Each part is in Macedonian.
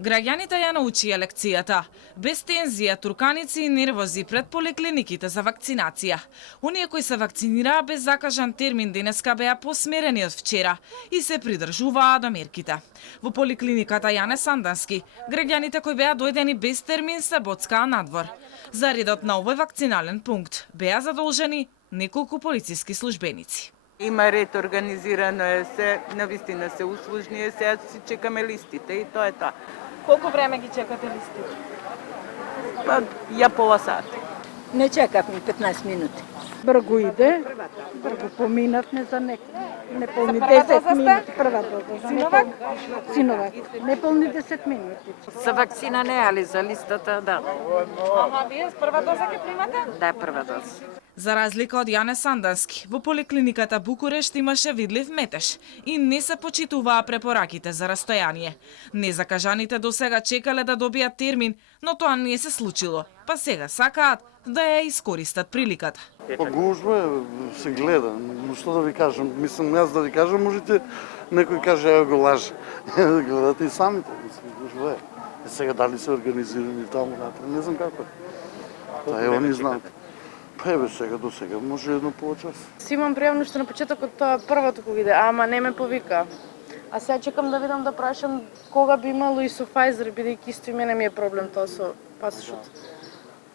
Граѓаните ја научија лекцијата. Без тензија, турканици и нервози пред поликлиниките за вакцинација. Оние кои се вакцинираа без закажан термин денеска беа посмерени од вчера и се придржуваа до мерките. Во поликлиниката Јане Сандански, граѓаните кои беа дојдени без термин се боцкаа надвор. За редот на овој вакцинален пункт беа задолжени неколку полициски службеници. Има ред, организирано е се, навистина се услужни е, сега си чекаме листите и тоа е тоа. Колку време ги чекате листите? Па, ја пола сати. Не чекавме 15 минути. Брго иде, брго поминавме за неполни 10 минути. Прва доза. Синовак? Синовак. Неполни 10 минути. За вакцина не, али за листата, да. Аха, вие прва доза ќе примате? Да, прва доза. За разлика од Јане Сандански, во поликлиниката Букурешт имаше видлив метеж и не се почитуваа препораките за растојание. Незакажаните досега чекале да добијат термин, но тоа не се случило, па сега сакаат да ја искористат приликата. Па гужва се гледа, но што да ви кажам, мислам јас да ви кажам, можете некој каже ја го лаже. Гледате и самите, гужва е. Сега дали се организирани таму натре, не знам како. Тоа е, они знаат. Па еве сега до сега може едно полчас. Си имам пријавно што на почетокот тоа првото кога иде, ама не ме повика. А сега чекам да видам да прашам кога би имало и со Pfizer, бидејќи исто и мене ми е проблем тоа со пасошот.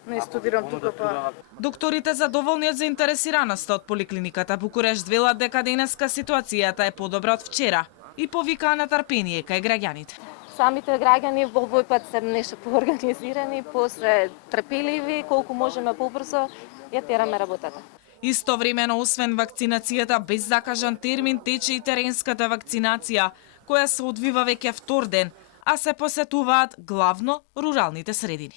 Не студирам тука па. Докторите задоволни од заинтересираноста од поликлиниката Букурешт велат дека денеска ситуацијата е подобра од вчера и повикаа на трпение кај граѓаните. Самите граѓани во овој пат се нешто поорганизирани, после трпеливи, колку можеме побрзо ја тераме работата. Истовремено, освен вакцинацијата без закажан термин, тече и теренската вакцинација, која се одвива веќе втор ден, а се посетуваат главно руралните средини.